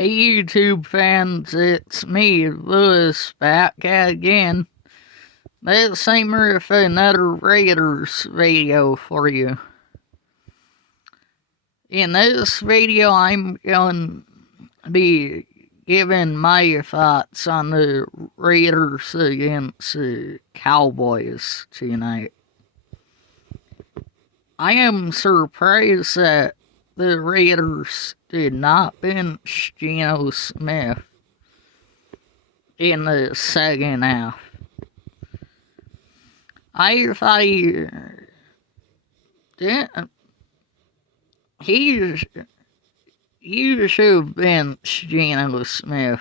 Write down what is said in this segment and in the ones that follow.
Hey YouTube fans, it's me, Lewis, back again. This time with another Raiders video for you. In this video, I'm going to be giving my thoughts on the Raiders against the Cowboys tonight. I am surprised that the Raiders did not bench Geno Smith in the second half. I thought he didn't. You should have benched Geno Smith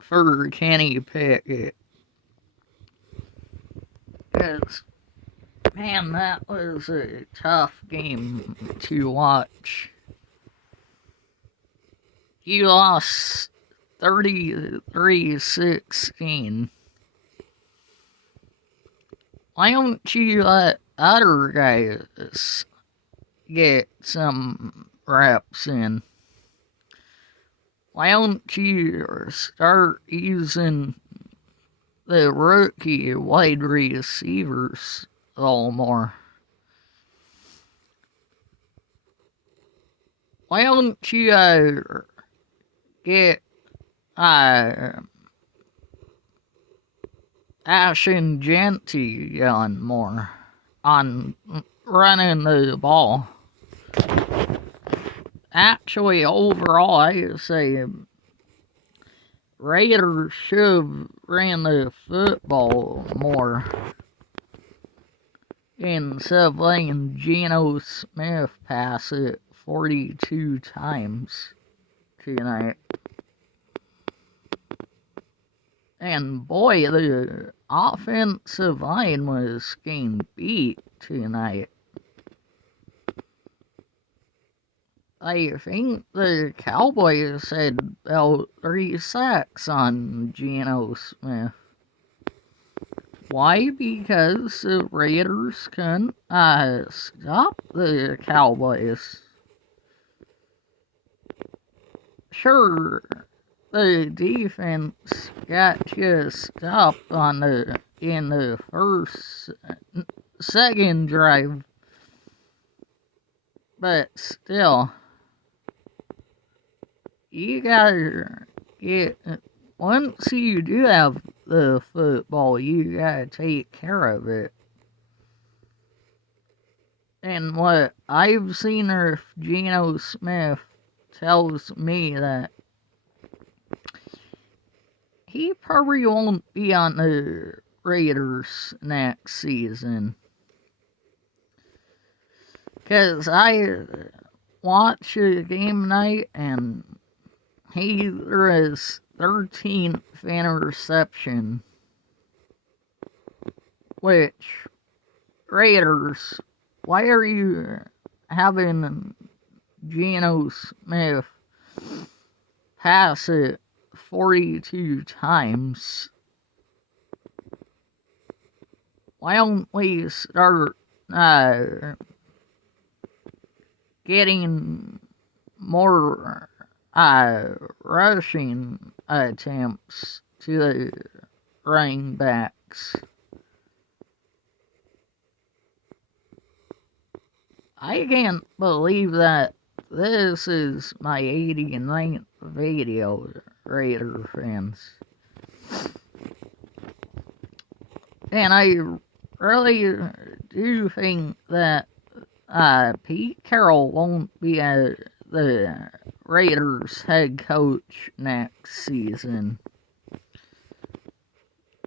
for Kenny Pickett. Because, man, that was a tough game to watch. You lost 33-16. Why don't you let other guys get some reps in? Why don't you start using the rookie wide receivers a little more? Why don't you get Ashton Genty on more on running the ball? Actually, overall, I say Raiders should have ran the football more instead of letting Geno Smith pass it 42 times tonight. And boy, the offensive line was getting beat tonight. I think the Cowboys had about 3 sacks on Geno Smith. Why? Because the Raiders couldn't stop the Cowboys. Sure, the defense got just stopped in the second drive, but still, you gotta get, once you do have the football, you gotta take care of it. And what I've seen of Geno Smith tells me that he probably won't be on the Raiders next season. Because I watched the game night and he threw his 13th interception. Which, Raiders, why are you having Geno Smith pass it 42 times? Why don't we start getting more rushing attempts to the running backs? I can't believe that this is my 89th video, Raider fans. And I really do think that Pete Carroll won't be the Raiders head coach next season.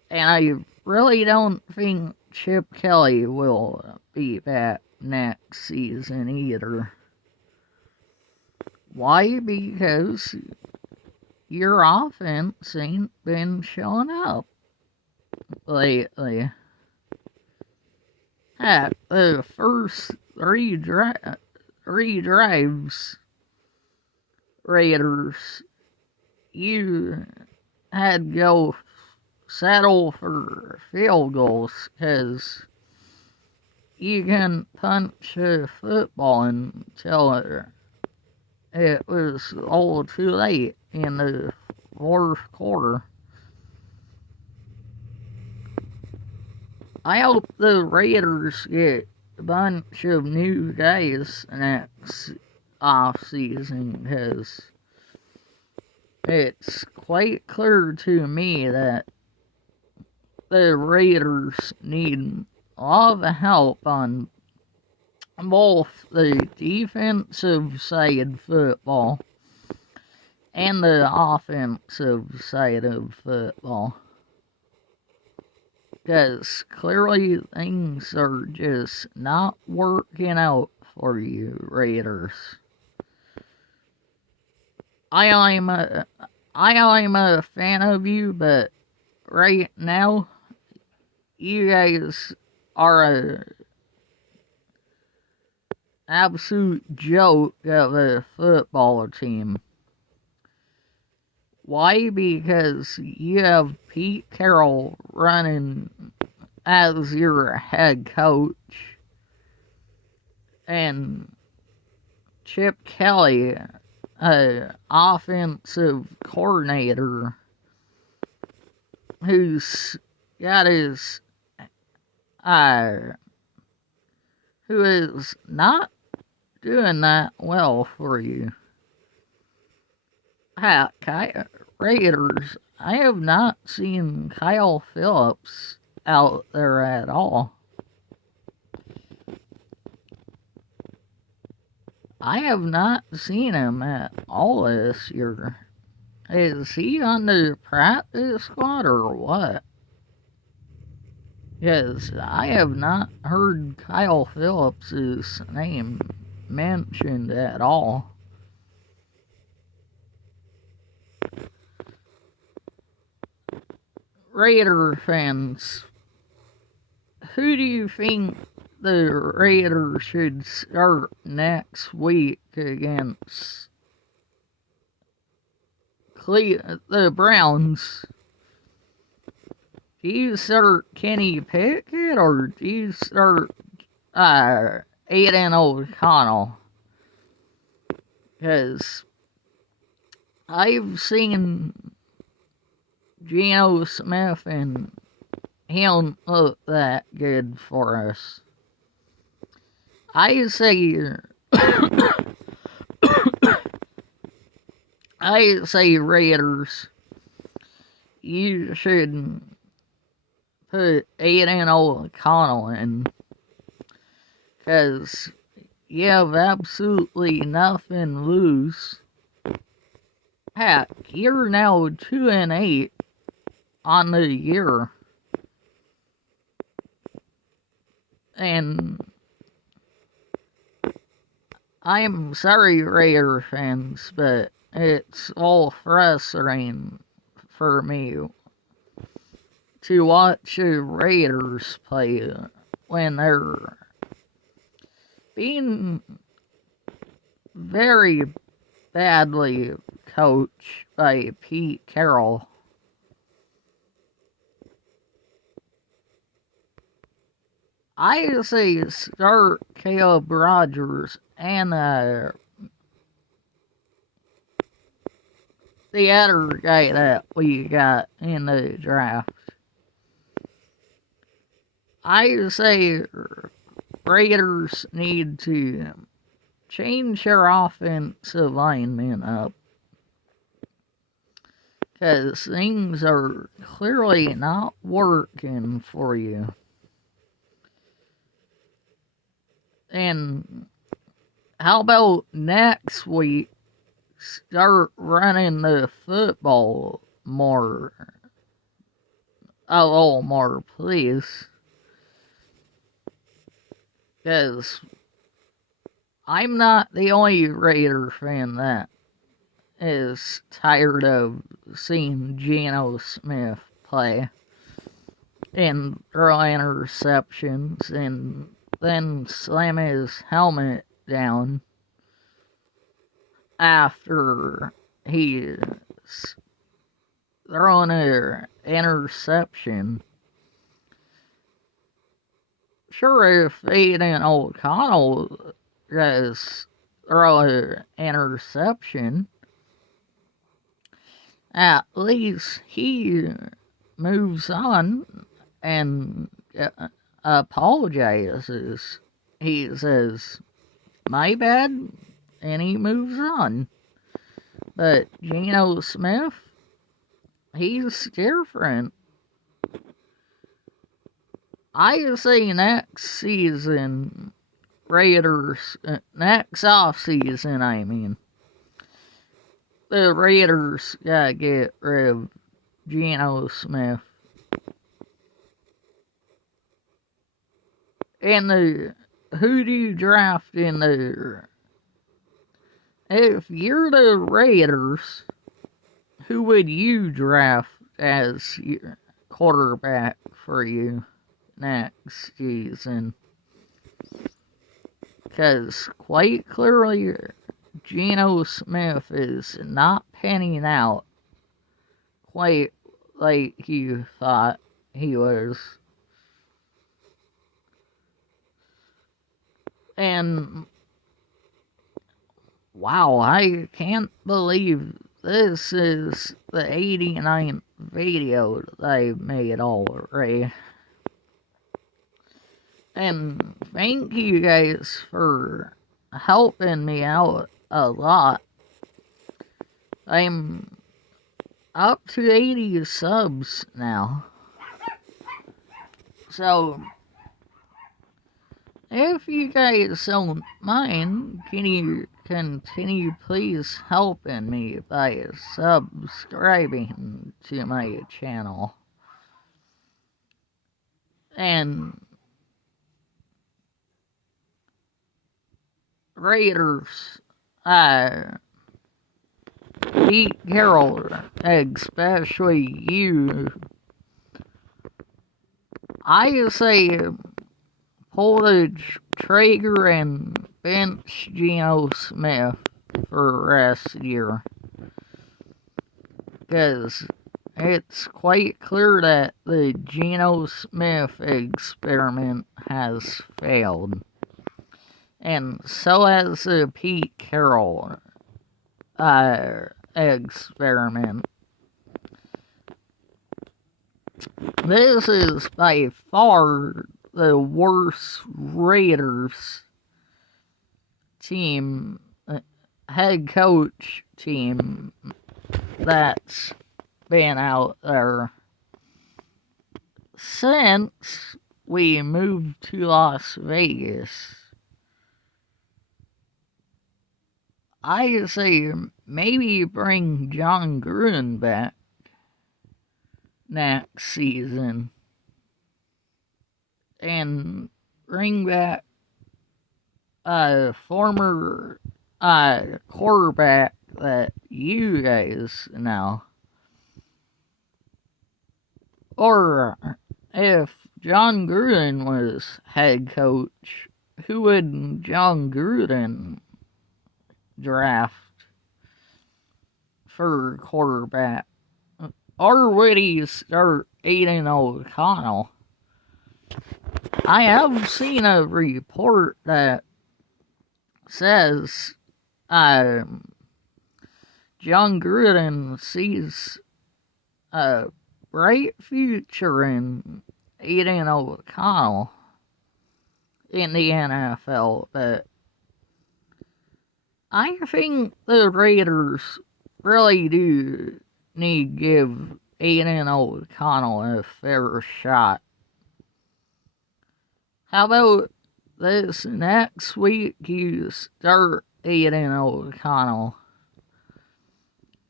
And I really don't think Chip Kelly will be back next season either. Why? Because your offense ain't been showing up lately. Heck, the first three drives, Raiders, you had to go settle for field goals because you can punch a football until it was all too late in the fourth quarter. I hope the Raiders get a bunch of new guys next off season because it's quite clear to me that the Raiders need a lot of help on both the defensive side football and the offensive side of football. Because clearly things are just not working out for you, Raiders. I'm a fan of you, but right now you guys are a absolute joke of a football team. Why? Because you have Pete Carroll running as your head coach and Chip Kelly, offensive coordinator, who's got his who is not doing that well for you. Heck, Raiders, I have not seen Kyle Phillips out there at all. I have not seen him at all this year. Is he on the practice squad or what? Because I have not heard Kyle Phillips' name mentioned at all. Raider fans, who do you think the Raiders should start next week against the Browns? Do you start Kenny Pickett or do you start Aiden O'Connell? Because I've seen Geno Smith and he don't look that good for us. I say Raiders, you should put Aiden O'Connell in because you have absolutely nothing to lose. Heck, you're now 2-8 on the year. And I'm sorry, Raider fans, but it's all frustrating for me to watch the Raiders play when they're being very badly coached by Pete Carroll. I say start Caleb Rogers and the other guy that we got in the draft. I say Raiders need to change their offensive linemen up because things are clearly not working for you. And how about next week start running the football more, a little more, please? Because I'm not the only Raider fan that is tired of seeing Geno Smith play and throw interceptions and then slam his helmet down after he's thrown an interception. Sure, if Aiden O'Connell is throw an interception, at least he moves on and apologizes. He says, "My bad," and he moves on. But Geno Smith, he's different. I say next season, Raiders, next off season, I mean, the Raiders gotta get rid of Geno Smith. And who do you draft in the? If you're the Raiders, who would you draft as your quarterback for you next season? Because quite clearly, Geno Smith is not panning out quite like you thought he was. And wow, I can't believe this is the 89th video that I've made already. And thank you guys for helping me out a lot. I'm up to 80 subs now. So, if you guys don't mind, can you continue please helping me by subscribing to my channel? And Raiders, Pete Carroll, especially you, I say pull the trigger and bench Geno Smith for the rest of the year. Because it's quite clear that the Geno Smith experiment has failed. And so has the Pete Carroll experiment. This is by far the worst Raiders team, head coach team that's been out there since we moved to Las Vegas. I say maybe bring John Gruden back next season and bring back a former quarterback that you guys know. Or if John Gruden was head coach, who would John Gruden draft for quarterback? Or would he start Aiden O'Connell? I have seen a report that says John Gruden sees a bright future in Aiden O'Connell in the NFL, but I think the Raiders really do need to give Aiden O'Connell a fair shot. How about this next week you start Aiden O'Connell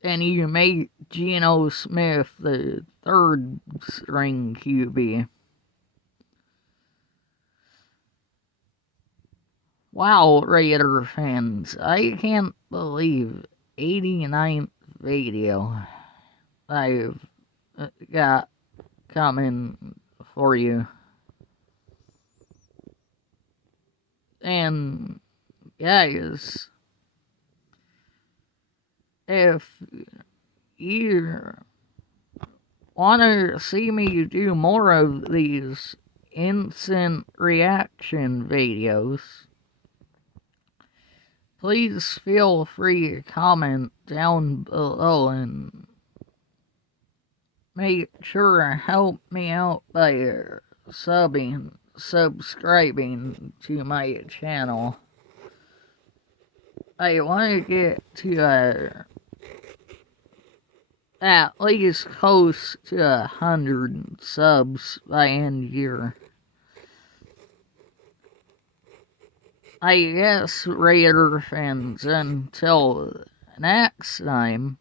and you make Geno Smith the third string QB? Wow, Raider fans, I can't believe 89th video I've got coming for you. And guys, if you want to see me do more of these instant reaction videos, please feel free to comment down below and make sure to help me out by subscribing to my channel. I want to get to at least close to 100 subs by end year. I guess, Raider fans, until next time,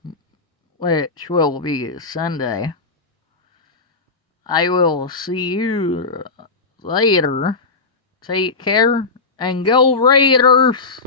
which will be Sunday, I will see you later. Take care and go Raiders!